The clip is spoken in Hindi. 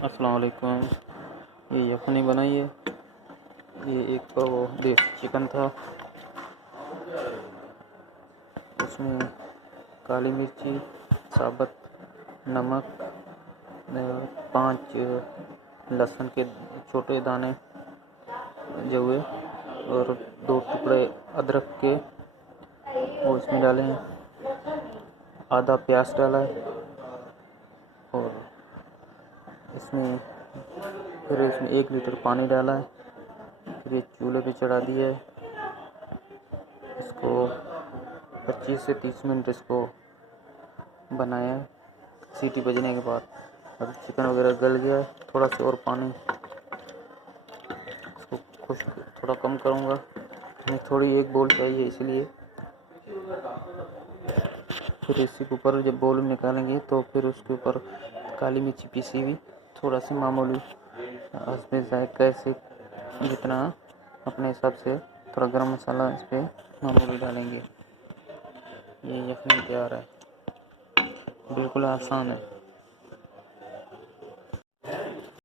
अस्सलाम वालेकुम। ये यखनी बनाई है। ये एक वो देसी चिकन था, उसमें काली मिर्ची, साबुत नमक, 5 लहसुन के छोटे दाने जो हुए और 2 टुकड़े अदरक के वो इसमें डाले हैं। आधा प्याज डाला है और फिर इसमें 1 लीटर पानी डाला है। फिर ये चूल्हे पे चढ़ा दिया है। इसको 25 से 30 मिनट इसको बनाया है। सीटी बजने के बाद अब चिकन वगैरह गल गया है। थोड़ा सा और पानी इसको खुश्क थोड़ा कम करूँगा, हमें थोड़ी 1 बोल चाहिए इसलिए। फिर इसी के ऊपर जब बोल निकालेंगे तो फिर उसके ऊपर काली मिर्ची पीसी हुई, थोड़ा सी मामूली इसमें जायका से जितना अपने हिसाब से थोड़ा गरम मसाला इस पर मामूली डालेंगे। ये यखनी तैयार है, बिल्कुल आसान है।